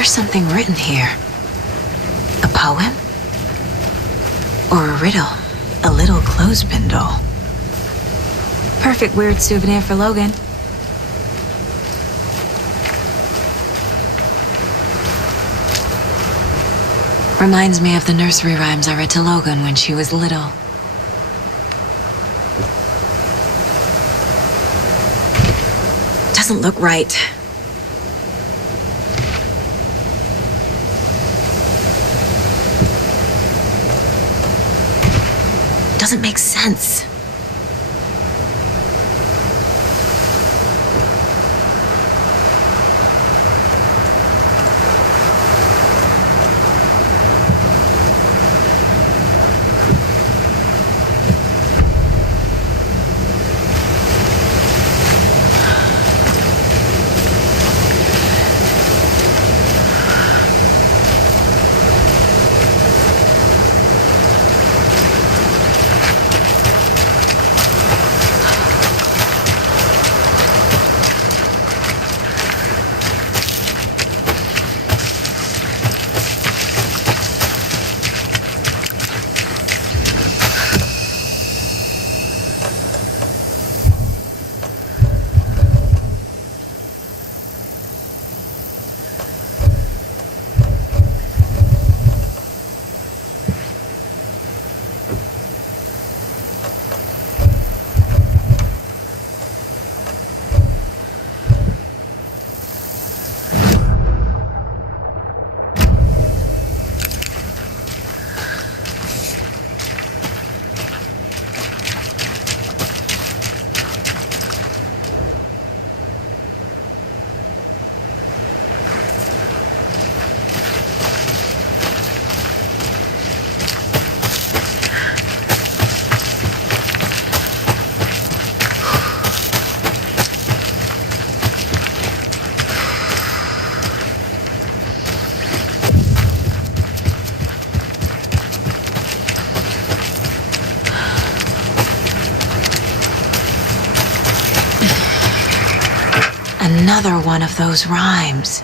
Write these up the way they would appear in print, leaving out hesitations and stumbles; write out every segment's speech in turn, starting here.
There's something written here. A poem? Or a riddle? A little clothespin doll. Perfect weird souvenir for Logan. Reminds me of the nursery rhymes I read to Logan when she was little. Doesn't look right. Doesn't make sense. Another one of those rhymes.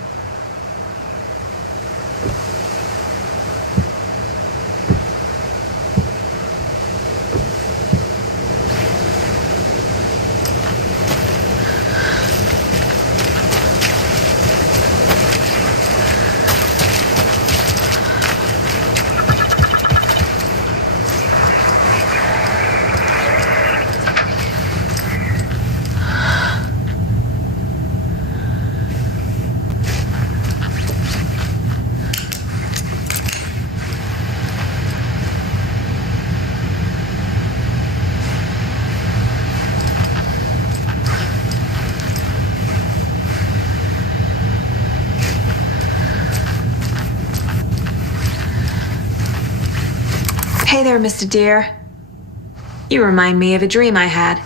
Hey there, Mr. Deer. You remind me of a dream I had.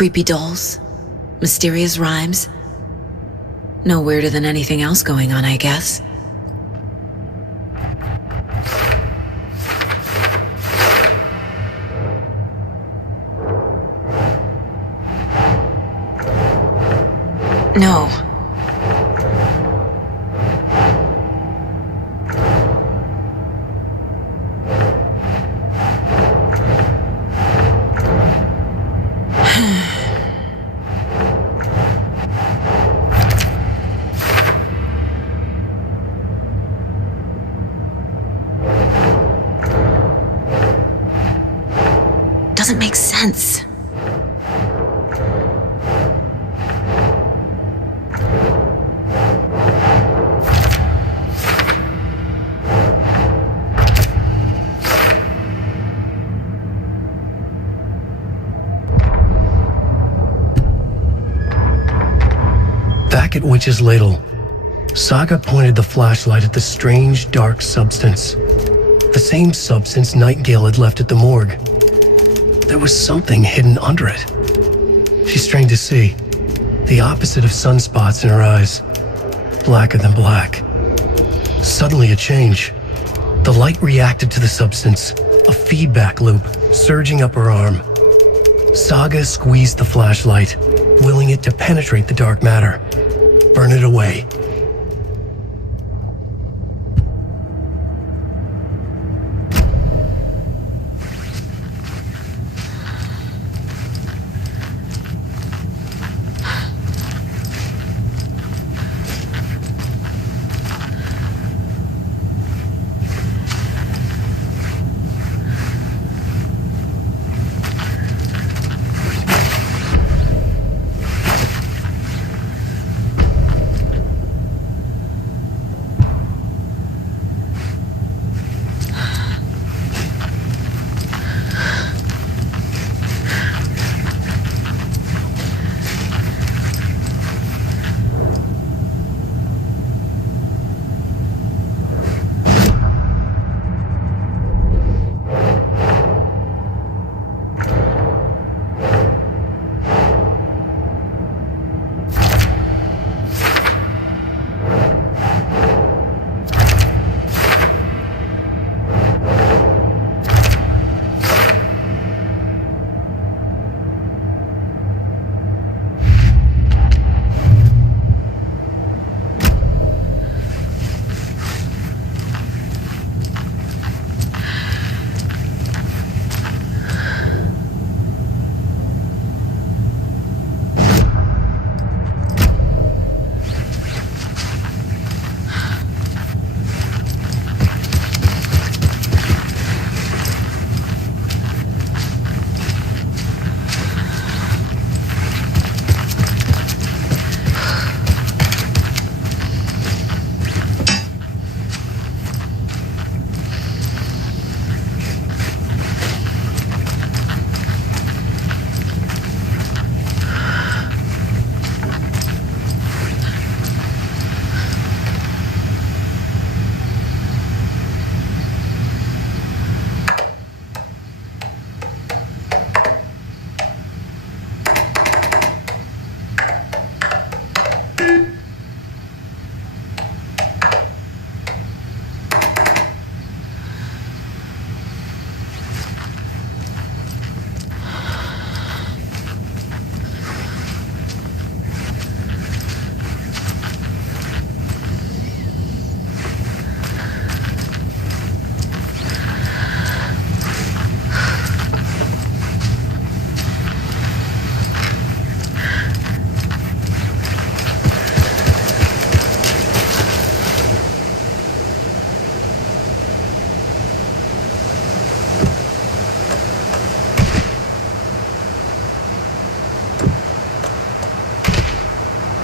Creepy dolls, mysterious rhymes. No weirder than anything else going on, I guess. No. Doesn't make sense. Back at Witch's Ladle, Saga pointed the flashlight at the strange, dark substance. The same substance Nightingale had left at the morgue. There was something hidden under it. She strained to see. The opposite of sunspots in her eyes. Blacker than black. Suddenly a change. The light reacted to the substance, a feedback loop surging up her arm. Saga squeezed the flashlight, willing it to penetrate the dark matter. Burn it away.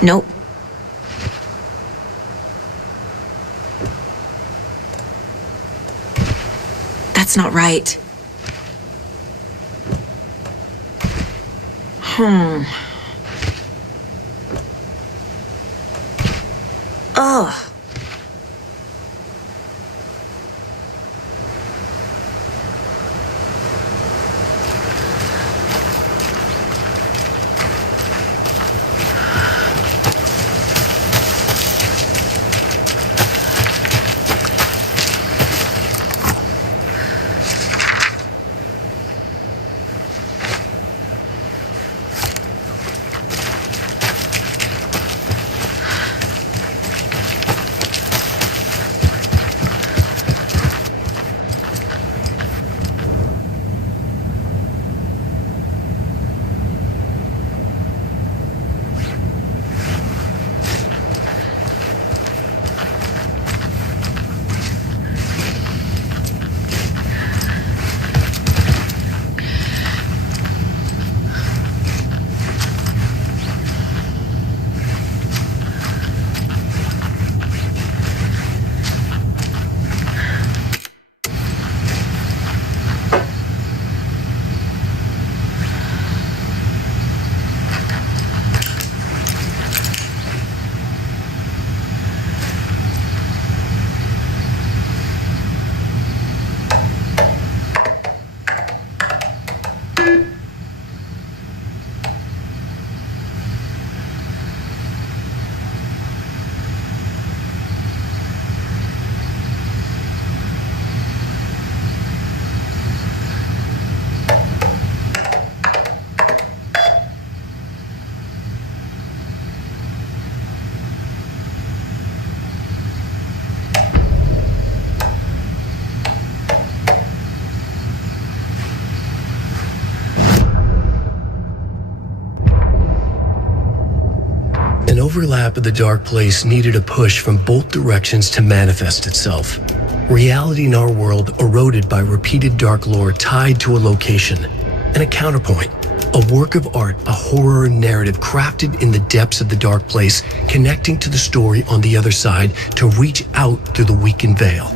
Nope. That's not right. Ugh. An overlap of the dark place needed a push from both directions to manifest itself. Reality in our world eroded by repeated dark lore tied to a location, and a counterpoint, a work of art, a horror narrative crafted in the depths of the dark place, connecting to the story on the other side to reach out through the weakened veil.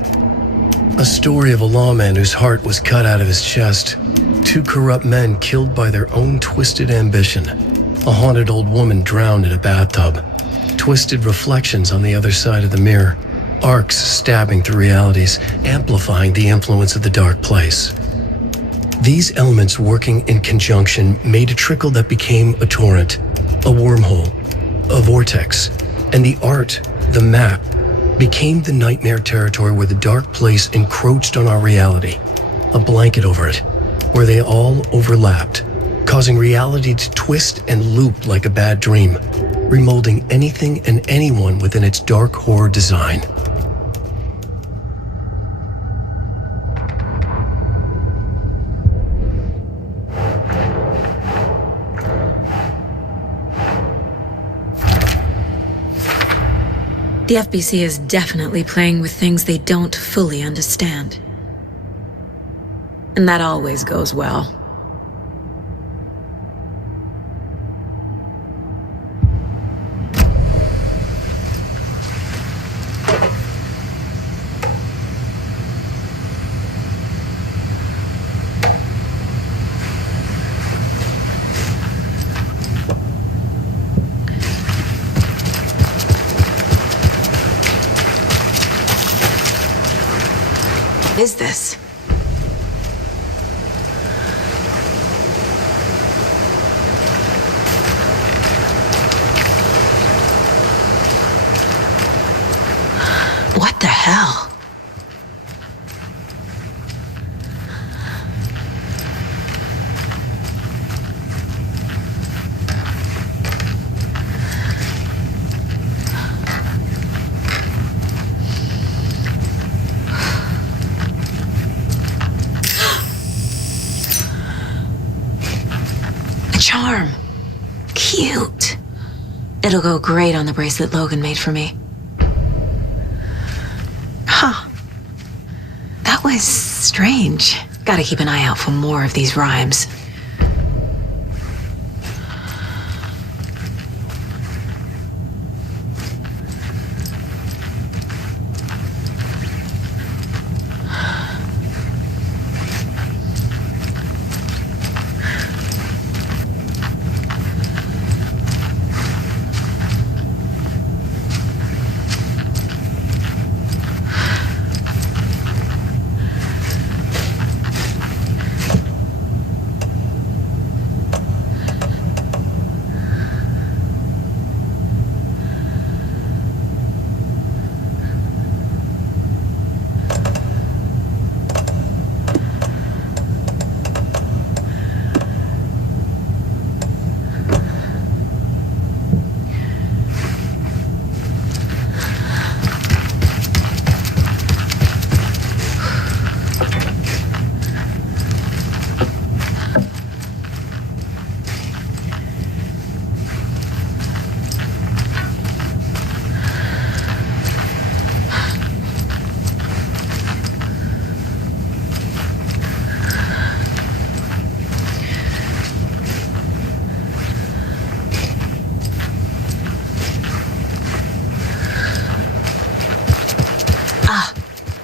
A story of a lawman whose heart was cut out of his chest, two corrupt men killed by their own twisted ambition, a haunted old woman drowned in a bathtub, twisted reflections on the other side of the mirror, arcs stabbing through realities, amplifying the influence of the dark place. These elements working in conjunction made a trickle that became a torrent, a wormhole, a vortex, and the art, the map, became the nightmare territory where the dark place encroached on our reality, a blanket over it, where they all overlapped, causing reality to twist and loop like a bad dream, remolding anything and anyone within its dark horror design. The FBC is definitely playing with things they don't fully understand. And that always goes well. What is this? What the hell? Charm. Cute. It'll go great on the bracelet Logan made for me. Huh. That was strange. Gotta keep an eye out for more of these rhymes.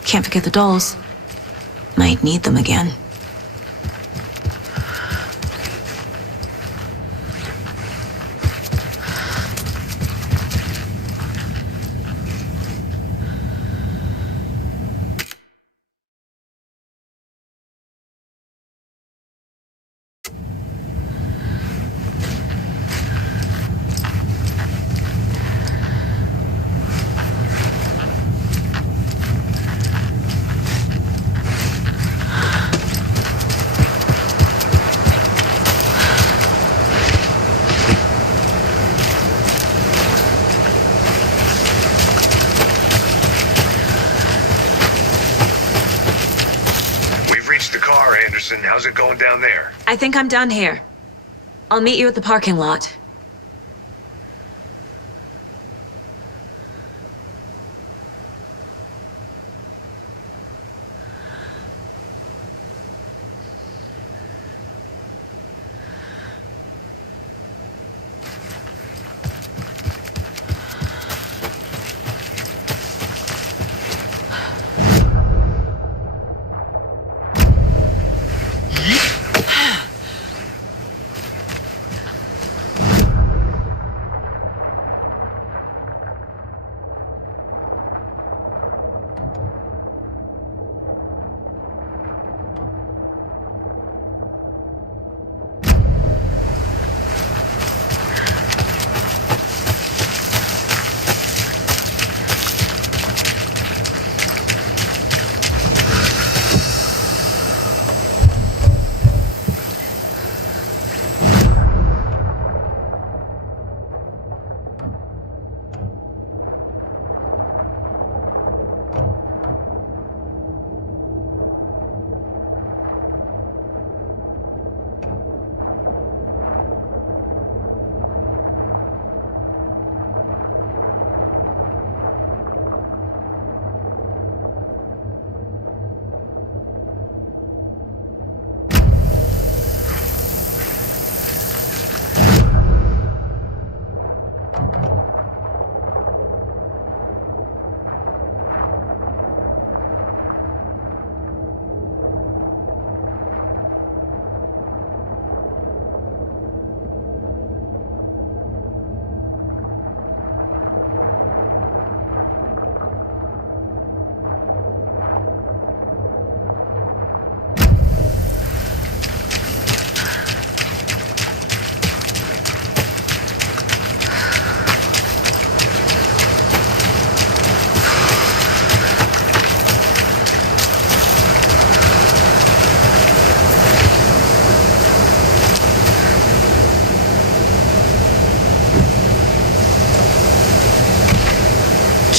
Can't forget the dolls. Might need them again. Anderson, how's it going down there? I think I'm done here. I'll meet you at the parking lot.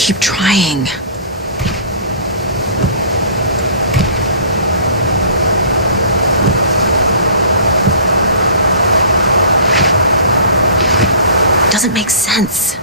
keep trying. Doesn't make sense.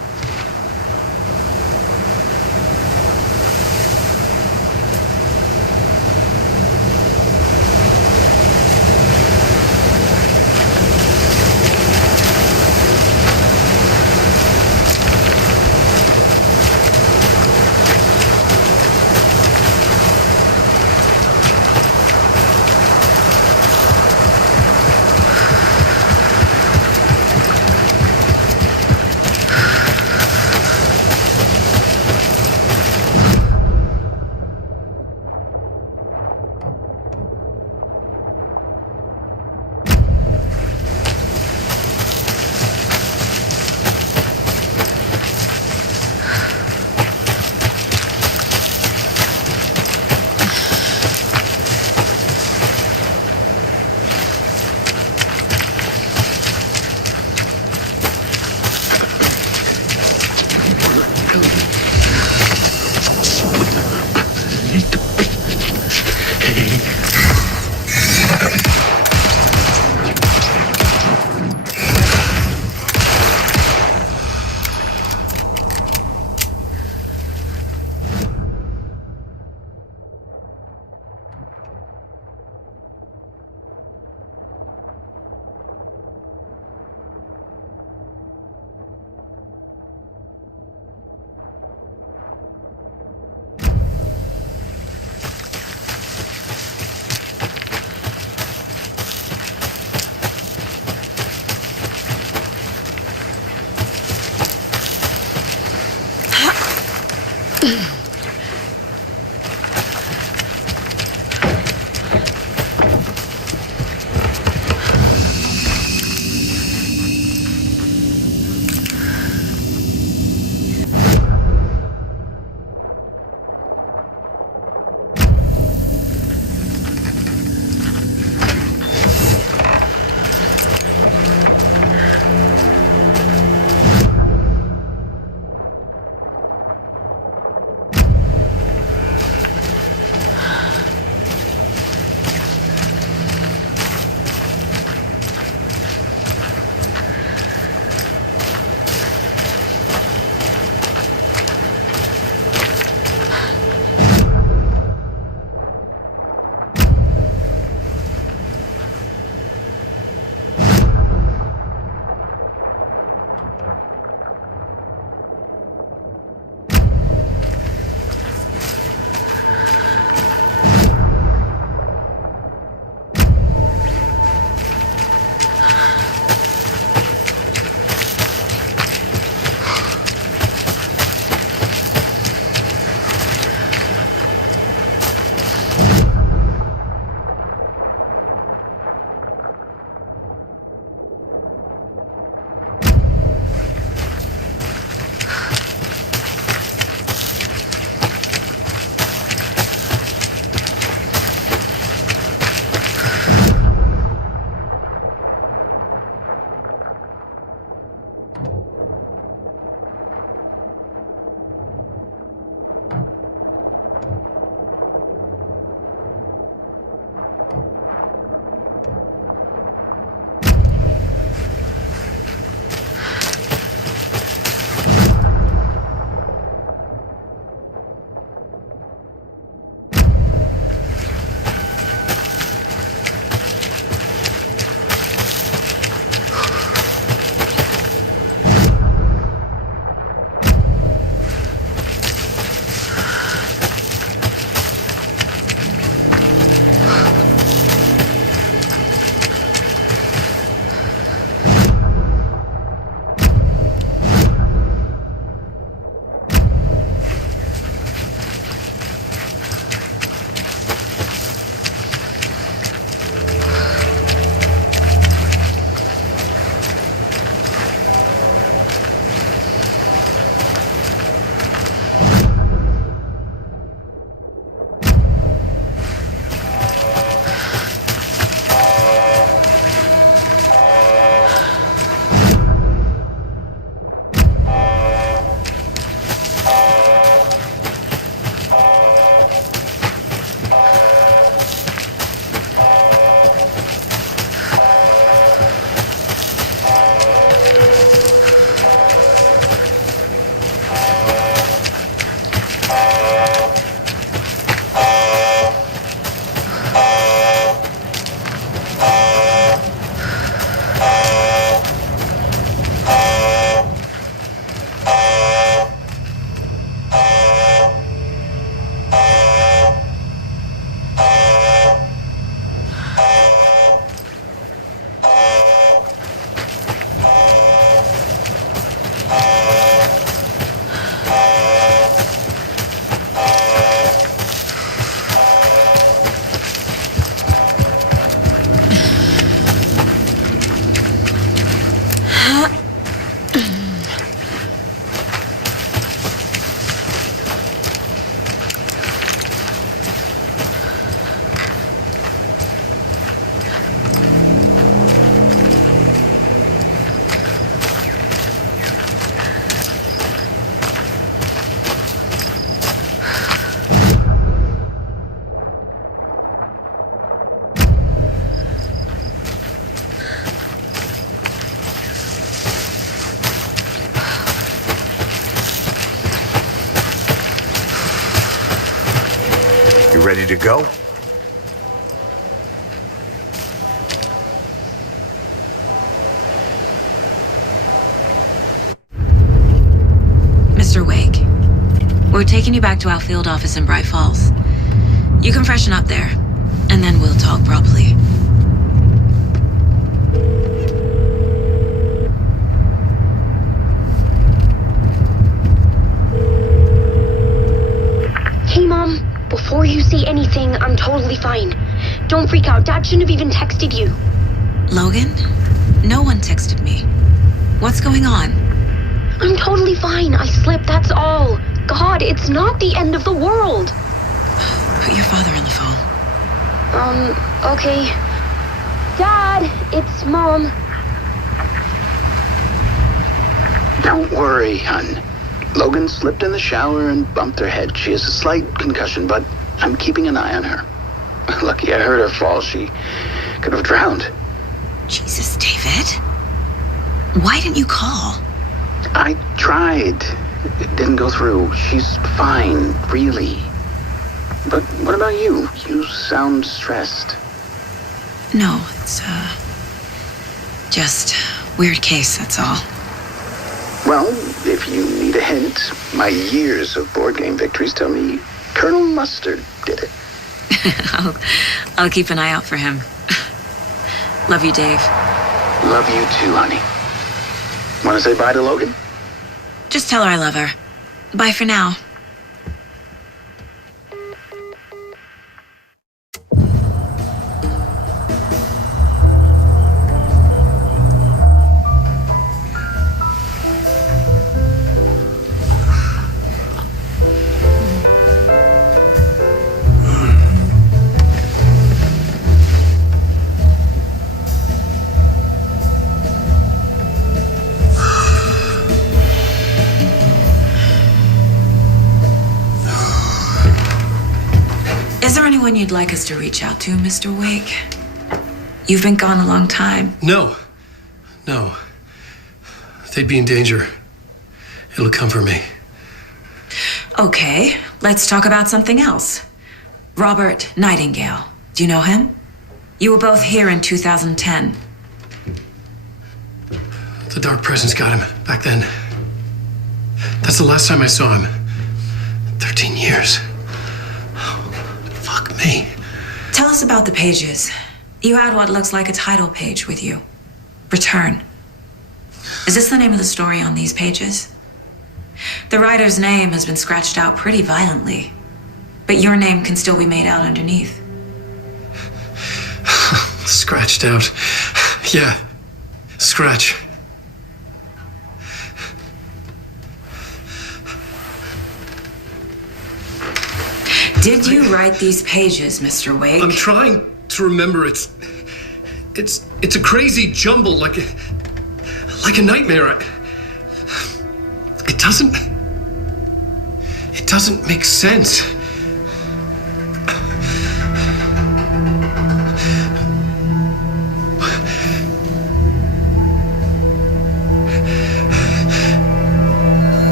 Ready to go? Mr. Wake, we're taking you back to our field office in Bright Falls. You can freshen up there, and then we'll talk properly. Hey, Mom. Before you say anything, I'm totally fine. Don't freak out. Dad shouldn't have even texted you. Logan? No one texted me. What's going on? I'm totally fine. I slipped, that's all. God, it's not the end of the world. Put your father on the phone. Okay. Dad, it's Mom. Don't worry, hun. Logan slipped in the shower and bumped her head. She has a slight concussion, but I'm keeping an eye on her. Lucky I heard her fall. She could have drowned. Jesus, David. Why didn't you call? I tried. It didn't go through. She's fine, really. But what about you? You sound stressed. No, it's, just weird case, that's all. Well, if you need a hint, my years of board game victories tell me Colonel Mustard did it. I'll keep an eye out for him. Love you, Dave. Love you too, honey. Want to say bye to Logan? Just tell her I love her. Bye for now. Is there anyone you'd like us to reach out to, Mr. Wake? You've been gone a long time. No. They'd be in danger. It'll come for me. Okay, let's talk about something else. Robert Nightingale. Do you know him? You were both here in 2010. The Dark Presence got him back then. That's the last time I saw him. 13 years. Fuck me. Tell us about the pages. You had what looks like a title page with you. Return. Is this the name of the story on these pages? The writer's name has been scratched out pretty violently, but your name can still be made out underneath. Scratched out. Yeah. Scratch. Did you write these pages, Mr. Wake? I'm trying to remember. It's a crazy jumble, like a nightmare. It doesn't make sense.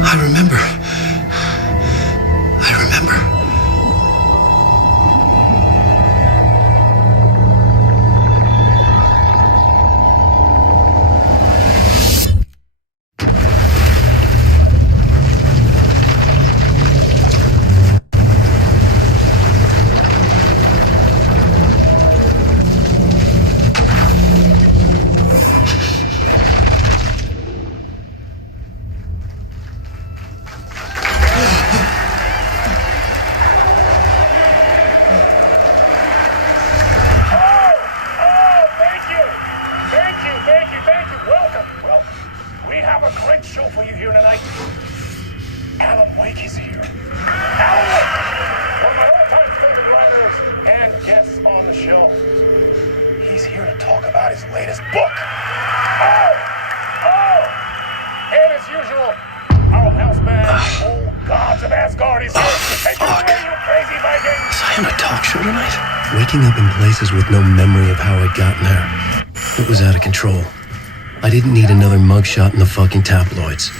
I remember. Waking up in places with no memory of how I'd gotten there. It was out of control. I didn't need another mugshot in the fucking tabloids.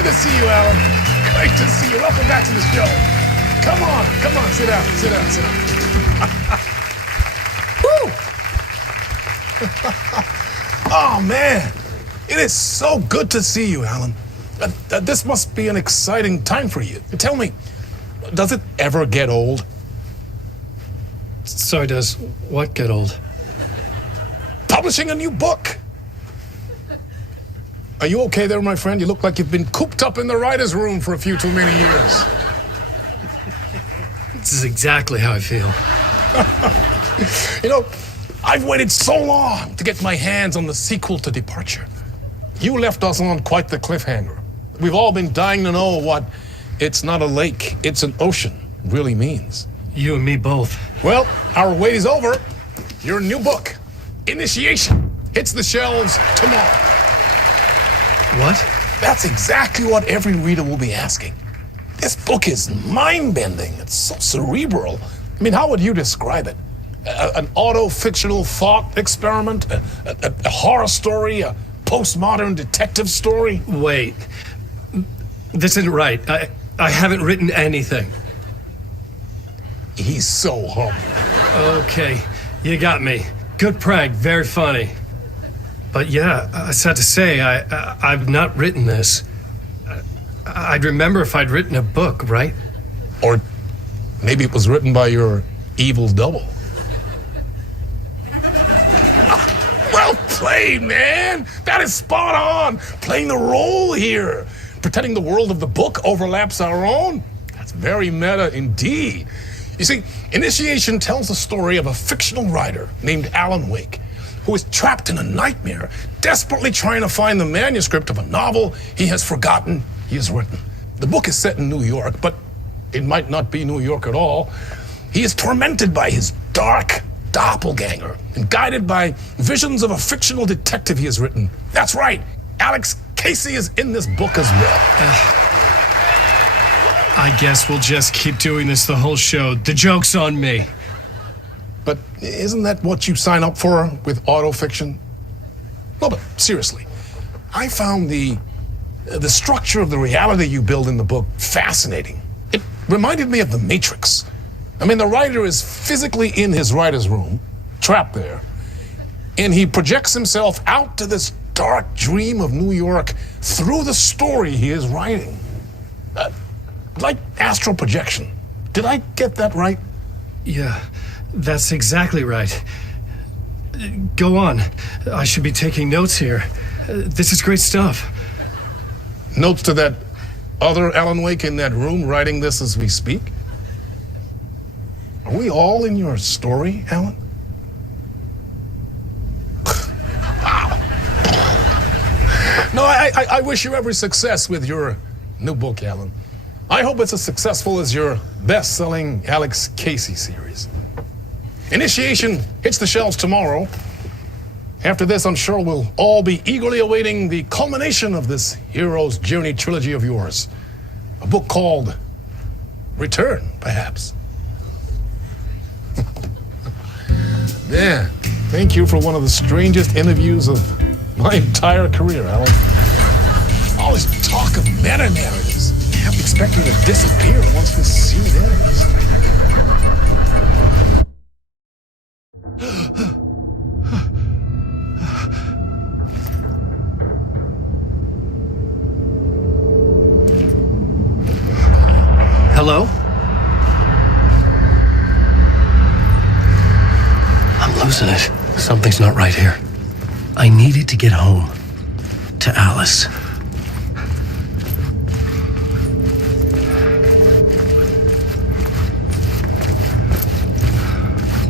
Good to see you, Alan. Great to see you. Welcome back to the show. Come on, sit down. Woo! Oh, man. It is so good to see you, Alan. This must be an exciting time for you. Tell me, does it ever get old? Sorry, does what get old? Publishing a new book. Are you okay there, my friend? You look like you've been cooped up in the writer's room for a few too many years. This is exactly how I feel. You know, I've waited so long to get my hands on the sequel to Departure. You left us on quite the cliffhanger. We've all been dying to know what "it's not a lake, it's an ocean" really means. You and me both. Well, our wait is over. Your new book, Initiation, hits the shelves tomorrow. What? That's exactly what every reader will be asking. This book is mind-bending. It's so cerebral. I mean, how would you describe it? An auto-fictional thought experiment? A horror story? A postmodern detective story? Wait. This isn't right. I haven't written anything. He's so humble. Okay, you got me. Good prank, very funny. But yeah, I sad to say, I've not written this. I'd remember if I'd written a book, right? Or maybe it was written by your evil double. Well played, man. That is spot on. Playing the role here. Pretending the world of the book overlaps our own. That's very meta indeed. You see, Initiation tells the story of a fictional writer named Alan Wake, who is trapped in a nightmare, desperately trying to find the manuscript of a novel he has forgotten he has written. The book is set in New York, but it might not be New York at all. He is tormented by his dark doppelganger and guided by visions of a fictional detective he has written. That's right, Alex Casey is in this book as well. I guess we'll just keep doing this the whole show. The joke's on me. But isn't that what you sign up for with autofiction? No, but seriously, I found the structure of the reality you build in the book fascinating. It reminded me of The Matrix. I mean, the writer is physically in his writer's room, trapped there, and he projects himself out to this dark dream of New York through the story he is writing. Like astral projection. Did I get that right? Yeah, that's exactly right. Go on. I should be taking notes here. This is great stuff. Notes to that other Alan Wake in that room writing this as we speak? Are we all in your story, Alan? Wow. No, I wish you every success with your new book, Alan. I hope it's as successful as your best-selling Alex Casey series. Initiation hits the shelves tomorrow. After this, I'm sure we'll all be eagerly awaiting the culmination of this hero's journey trilogy of yours. A book called Return, perhaps. Man, thank you for one of the strangest interviews of my entire career, Alan. All this talk of meta-narratives. I'm expecting to disappear once this scene ends. Hello? I'm losing it. Something's not right here. I needed to get home. To Alice.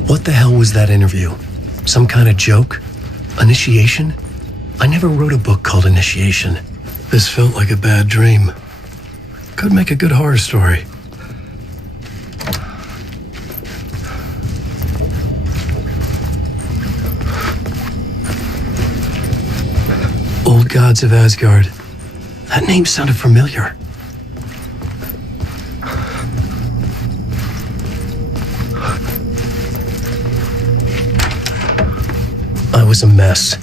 What the hell was that interview? Some kind of joke? Initiation? I never wrote a book called Initiation. This felt like a bad dream. Could make a good horror story. Old Gods of Asgard. That name sounded familiar. I was a mess.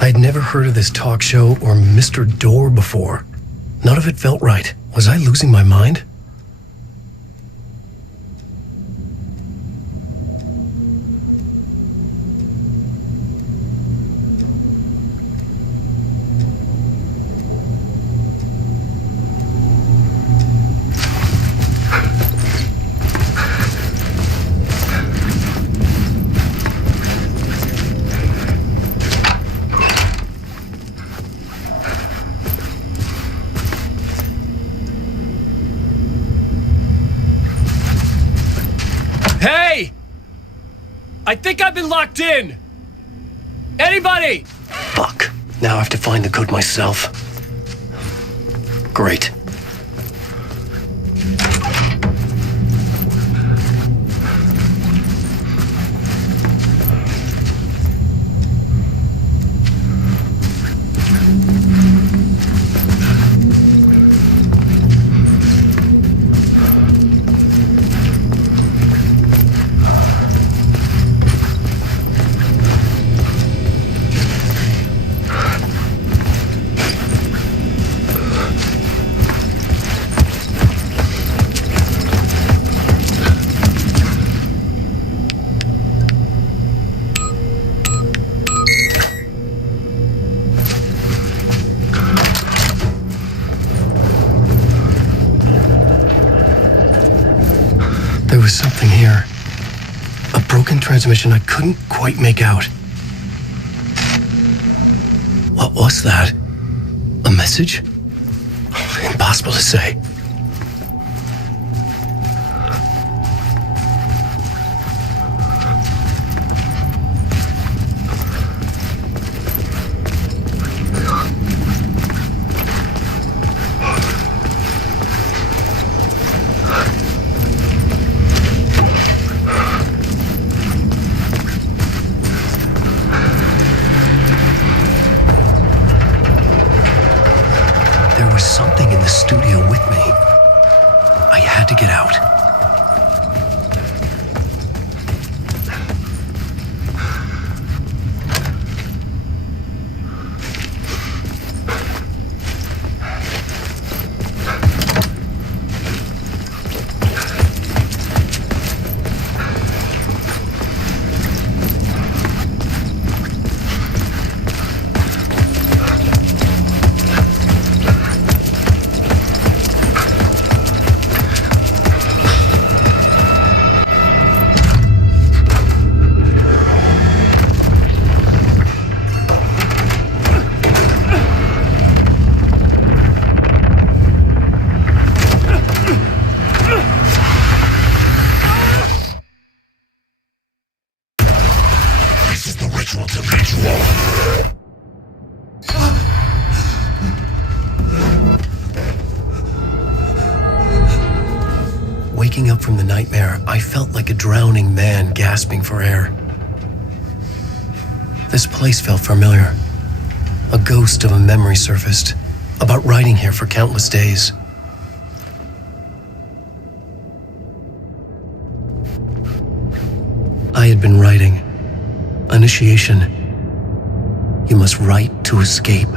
I'd never heard of this talk show or Mr. Door before. None of it felt right. Was I losing my mind? Hey! I think I've been locked in! Anybody? Fuck. Now I have to find the code myself. Great. There was something here. A broken transmission I couldn't quite make out. What was that? A message? Impossible to say. There was something in the studio with me. I had to get out. This is the ritual to lead you on. Waking up from the nightmare, I felt like a drowning man gasping for air. This place felt familiar. A ghost of a memory surfaced, about riding here for countless days. I had been writing. Initiation. You must write to escape.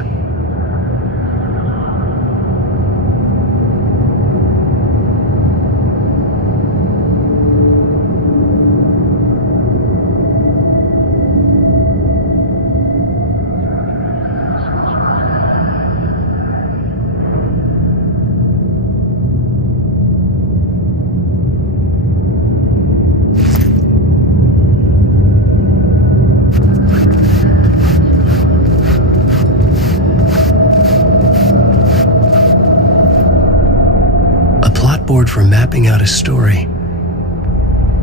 Board for mapping out a story.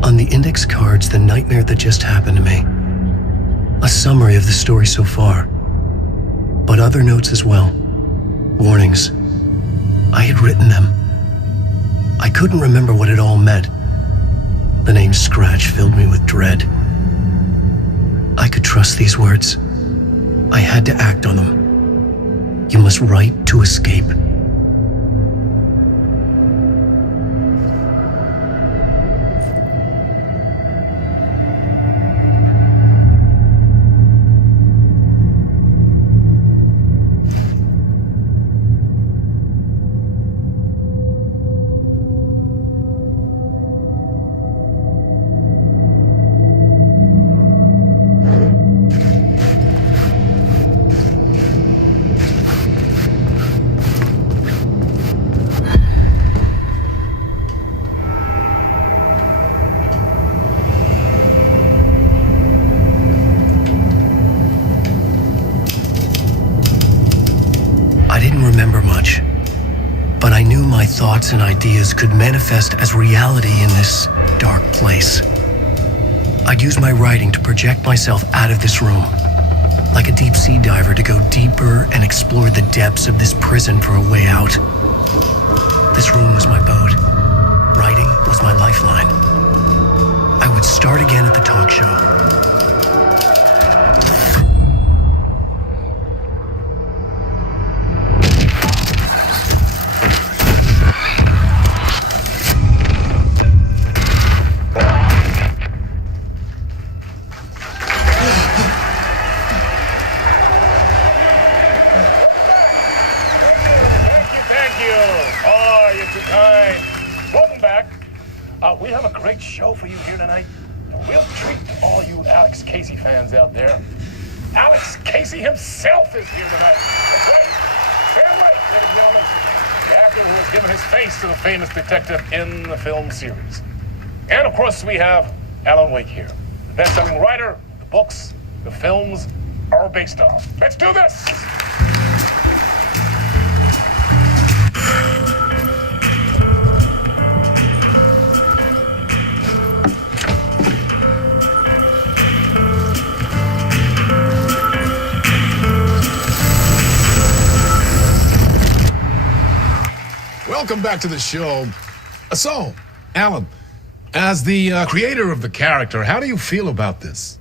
On the index cards, the nightmare that just happened to me. A summary of the story so far, but other notes as well. Warnings. I had written them. I couldn't remember what it all meant. The name Scratch filled me with dread. I could trust these words. I had to act on them. You must write to escape. my thoughts and ideas could manifest as reality in this dark place. I'd use my writing to project myself out of this room, like a deep sea diver to go deeper and explore the depths of this prison for a way out. This room was my boat. Writing was my lifeline. I would start again at the talk show. We have a great show for you here tonight. A real treat to all you Alex Casey fans out there. Alex Casey himself is here tonight. That's right. Sam Lake, ladies and gentlemen, the actor who has given his face to the famous detective in the film series. And of course, we have Alan Wake here, the best-selling writer, the books, the films are based off. Let's do this! Welcome back to the show. So, Alan, as the creator of the character, how do you feel about this?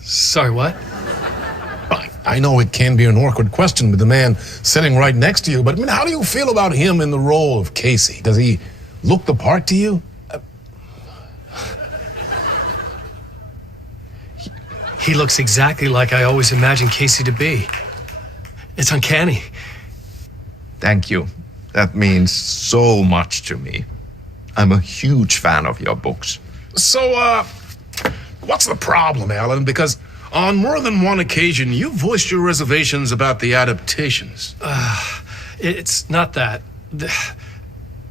Sorry, what? I know it can be an awkward question with the man sitting right next to you, but I mean, how do you feel about him in the role of Casey? Does he look the part to you? He looks exactly like I always imagined Casey to be. It's uncanny. Thank you. That means so much to me. I'm a huge fan of your books. So, what's the problem, Alan? Because on more than one occasion, you voiced your reservations about the adaptations. It's not that.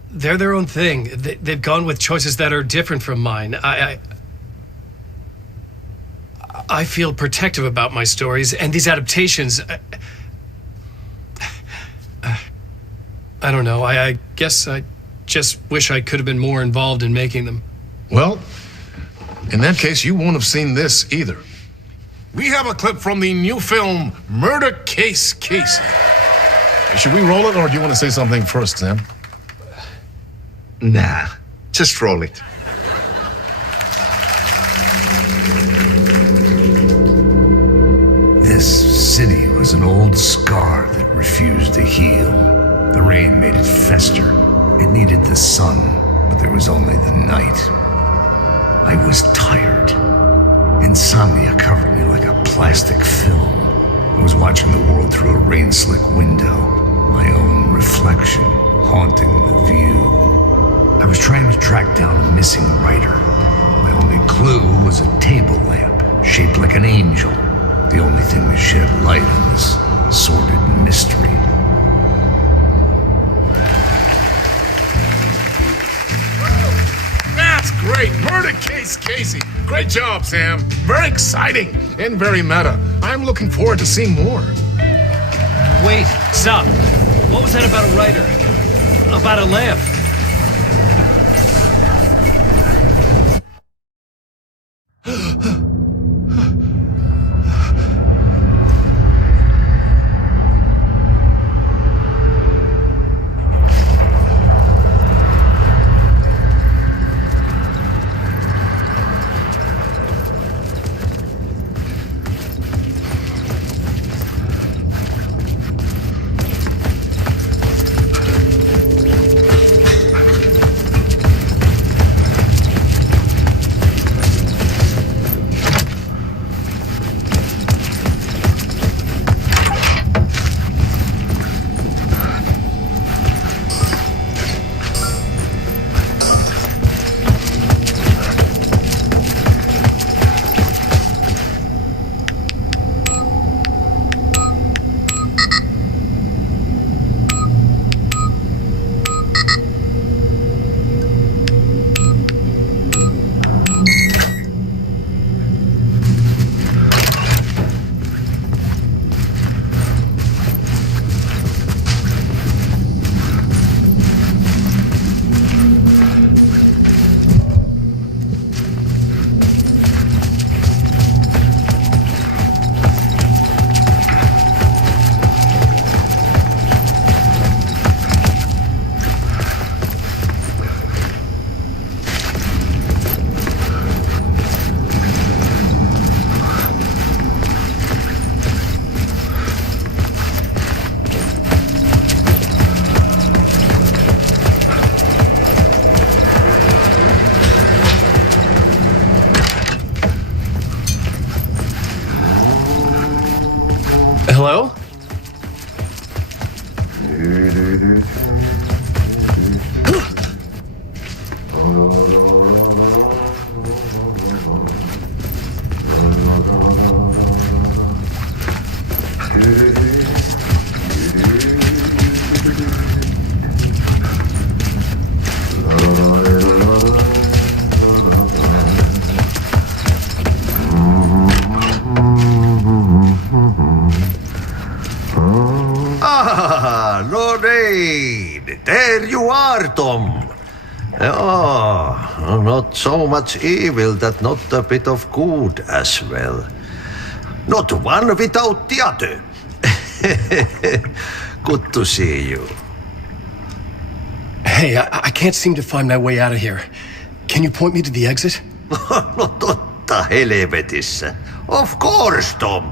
They're their own thing. They've gone with choices that are different from mine. I feel protective about my stories, and these adaptations... I don't know. I guess I just wish I could have been more involved in making them. Well, in that case, you won't have seen this either. We have a clip from the new film, Murder Case Casey. Should we roll it, or do you want to say something first, Sam? Nah, just roll it. This city was an old scar that refused to heal. The rain made it fester. It needed the sun, but there was only the night. I was tired. Insomnia covered me like a plastic film. I was watching the world through a rain-slick window, my own reflection haunting the view. I was trying to track down a missing writer. My only clue was a table lamp, shaped like an angel. The only thing that shed light on this sordid mystery. That's great. Murder Case Casey. Great job, Sam. Very exciting and very meta. I'm looking forward to seeing more. Wait, stop. What was that about a writer? About a lamp? Ah, Lorraine! There you are, Tom. Oh, not so much evil that not a bit of good as well. Not one without the other. Good to see you. Hey, I can't seem to find my way out of here. Can you point me to the exit? No totta helvetissä. Of course, Tom.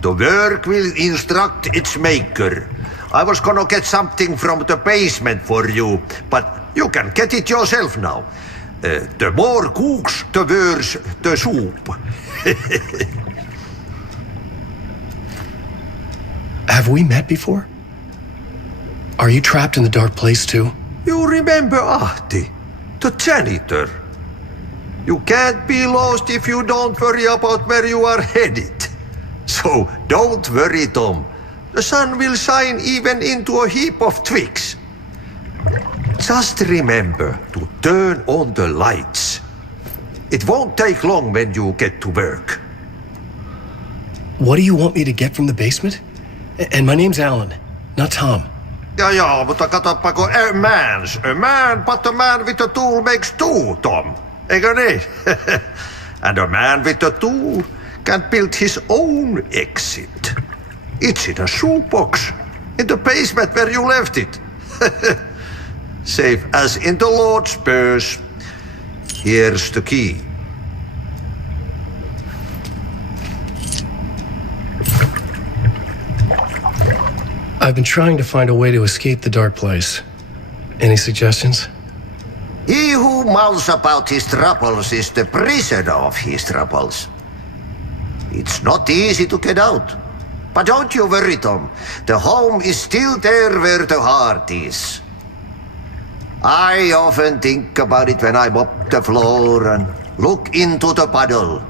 The work will instruct its maker. I was gonna get something from the basement for you, but you can get it yourself now. The more cooks, the worse the soup. Have we met before? Are you trapped in the dark place too? You remember Ahti, the janitor. You can't be lost if you don't worry about where you are headed. So don't worry, Tom. The sun will shine even into a heap of twigs. Just remember to turn on the lights. It won't take long when you get to work. What do you want me to get from the basement? And my name's Alan, not Tom. Ja, mutta katsoppa, kun a man, but a man with a tool makes two, Tom. Eikö niin? And a man with a tool can build his own exit. It's in a shoebox, in the basement where you left it. Safe as in the Lord's purse. Here's the key. I've been trying to find a way to escape the dark place. Any suggestions? He who mouths about his troubles is the prisoner of his troubles. It's not easy to get out. But don't you worry, Tom. The home is still there where the heart is. I often think about it when I mop the floor and look into the puddle.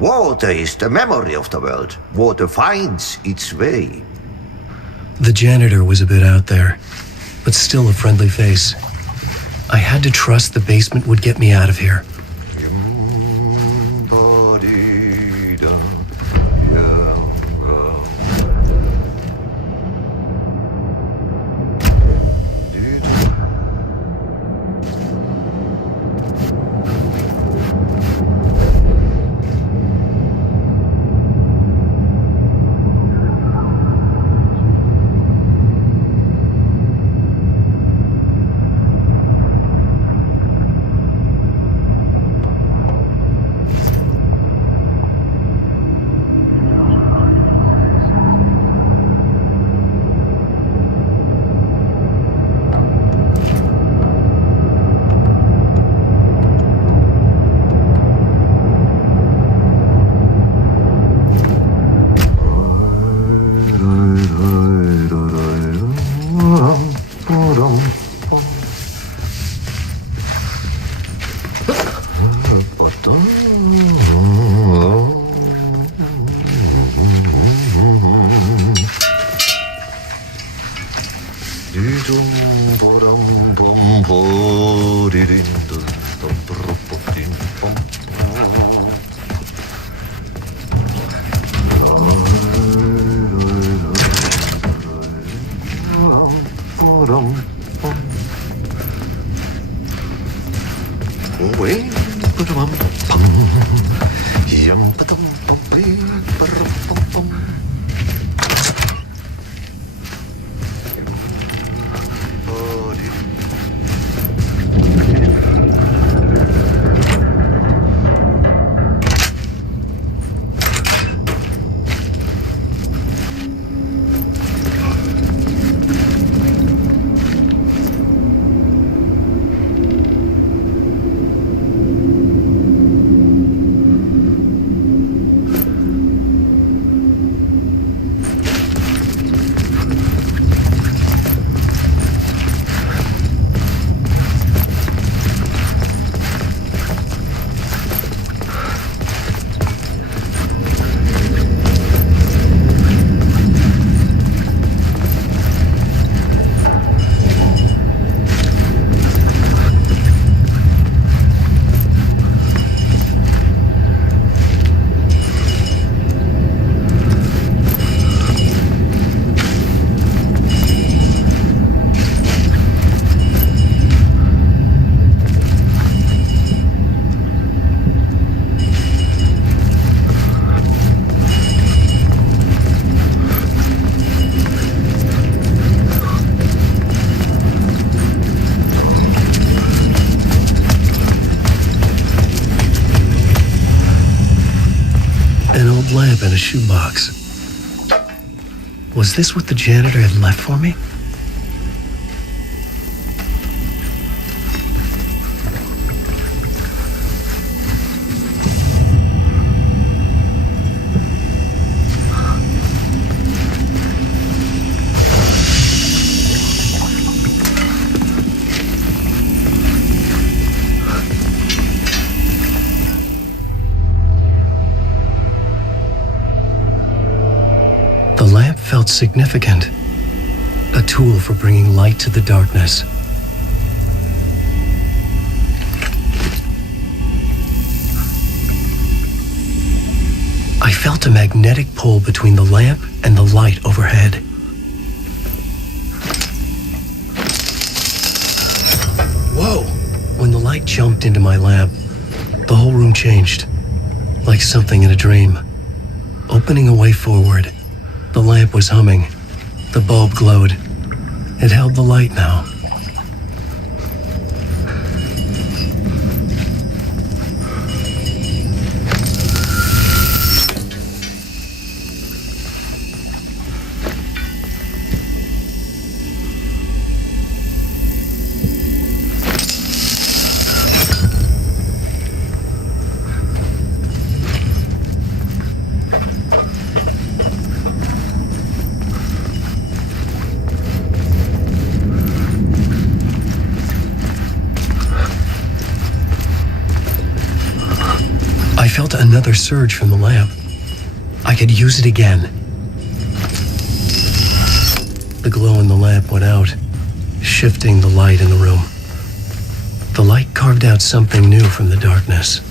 Water is the memory of the world. Water finds its way. The janitor was a bit out there, but still a friendly face. I had to trust the basement would get me out of here. lamp in a shoebox. Was this what the janitor had left for me? The lamp felt significant. A tool for bringing light to the darkness. I felt a magnetic pull between the lamp and the light overhead. Whoa! When the light jumped into my lamp, the whole room changed, like something in a dream. Opening a way forward, the lamp was humming. The bulb glowed. It held the light now. I felt another surge from the lamp. I could use it again. The glow in the lamp went out, shifting the light in the room. The light carved out something new from the darkness.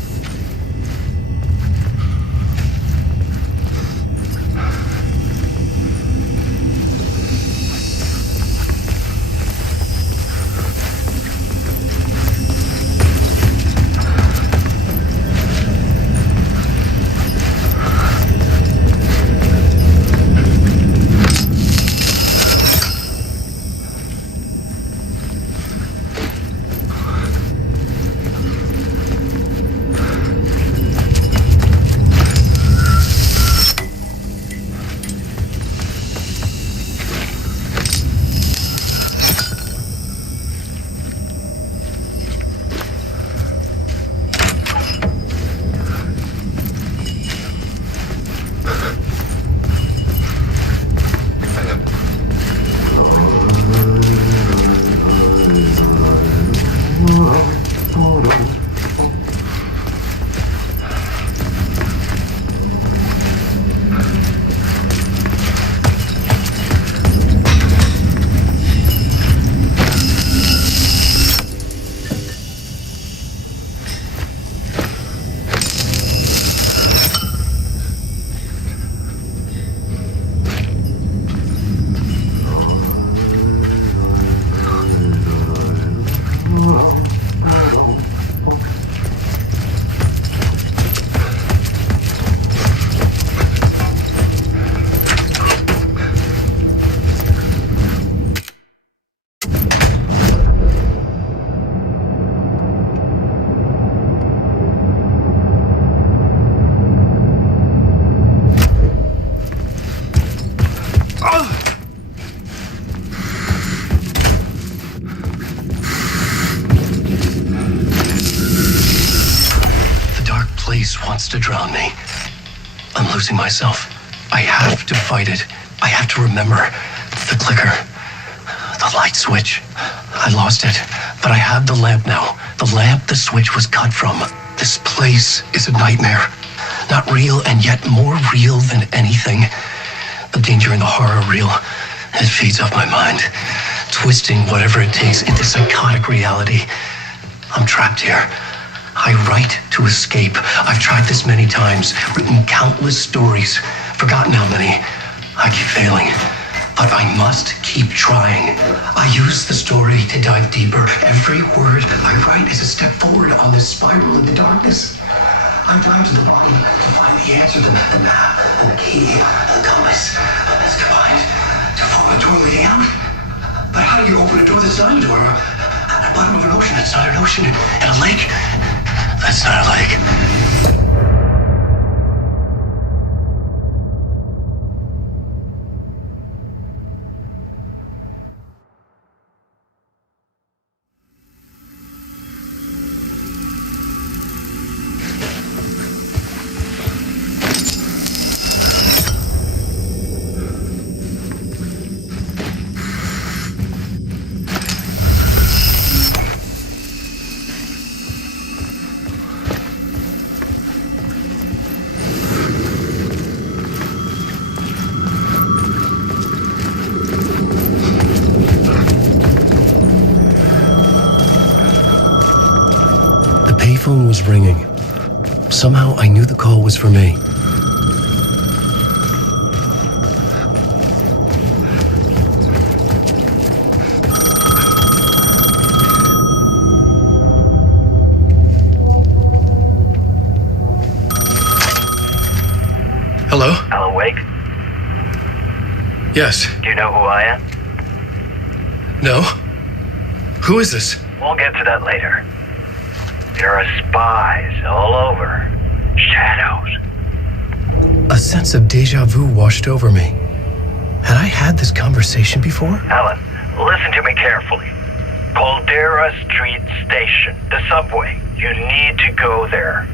Wants to drown me. I'm losing myself. I have to fight it. I have to remember. The clicker. The light switch. I lost it. But I have the lamp now. The lamp the switch was cut from. This place is a nightmare. Not real and yet more real than anything. The danger and the horror real. It feeds off my mind. Twisting whatever it takes into psychotic reality. I'm trapped here. I write to escape. I've tried this many times, written countless stories, forgotten how many. I keep failing, but I must keep trying. I use the story to dive deeper. Every word I write is a step forward on this spiral in the darkness. I dive to the bottom to find the answer, the map, and the key, the compass. It's combined to form a door leading out. But how do you open a door that's not a door? At the bottom of an ocean, it's not an ocean. And a lake, that's not a lake. was ringing. Somehow I knew the call was for me. Hello? Alan Wake? Yes. Do you know who I am? No? Who is this? We'll get to that later. There are spies all over. Shadows. A sense of deja vu washed over me. Had I had this conversation before? Alan, listen to me carefully. Caldera Street Station, the subway. You need to go there.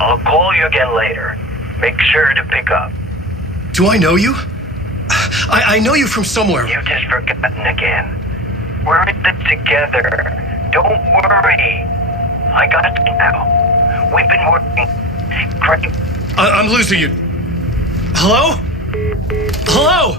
I'll call you again later. Make sure to pick up. Do I know you? I know you from somewhere. You've just forgotten again. We're in it together. Don't worry. I got you now. We've been working great. I'm losing you. Hello? Hello?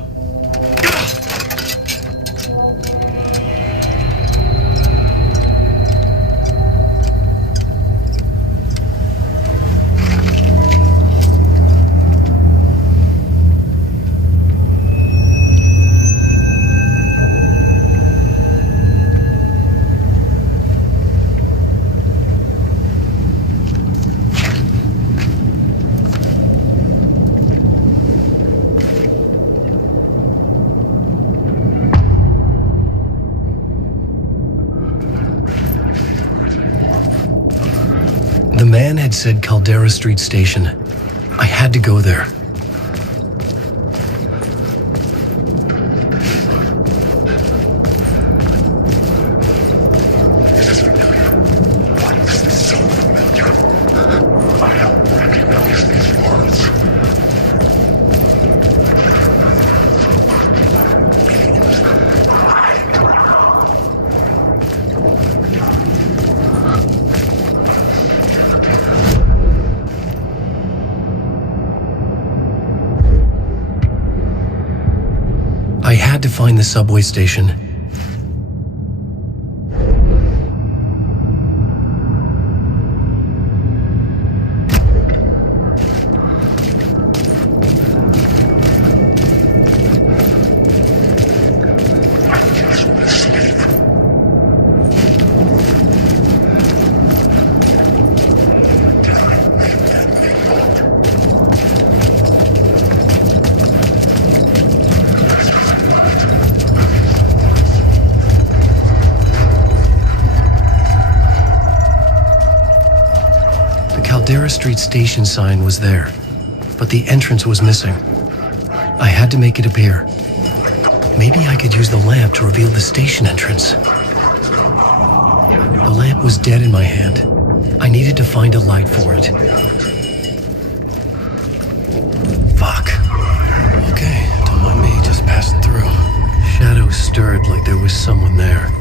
The man had said Caldera Street Station. I had to go there. I had to find the subway station. Caldera Street Station sign was there, but the entrance was missing. I had to make it appear. Maybe I could use the lamp to reveal the station entrance. The lamp was dead in my hand. I needed to find a light for it. Fuck. Okay, don't mind me, just passing through. Shadows stirred like there was someone there,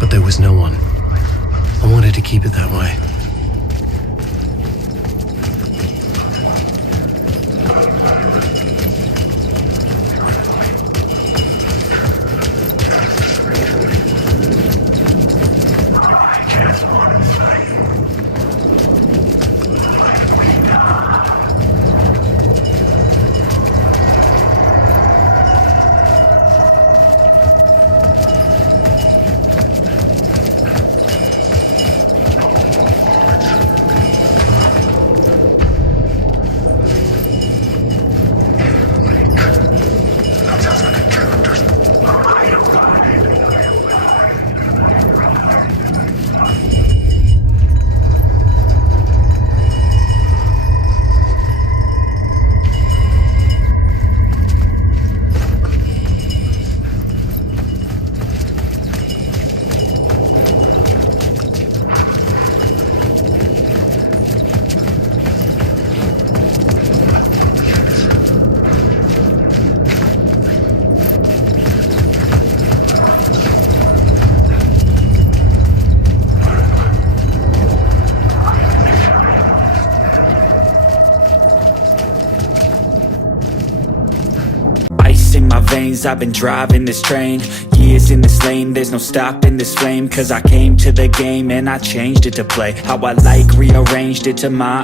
but there was no one. I wanted to keep it that way. In my veins, I've been driving this train years in this lane, there's no stopping this flame. Cause I came to the game and I changed it to play how I like, rearranged it to my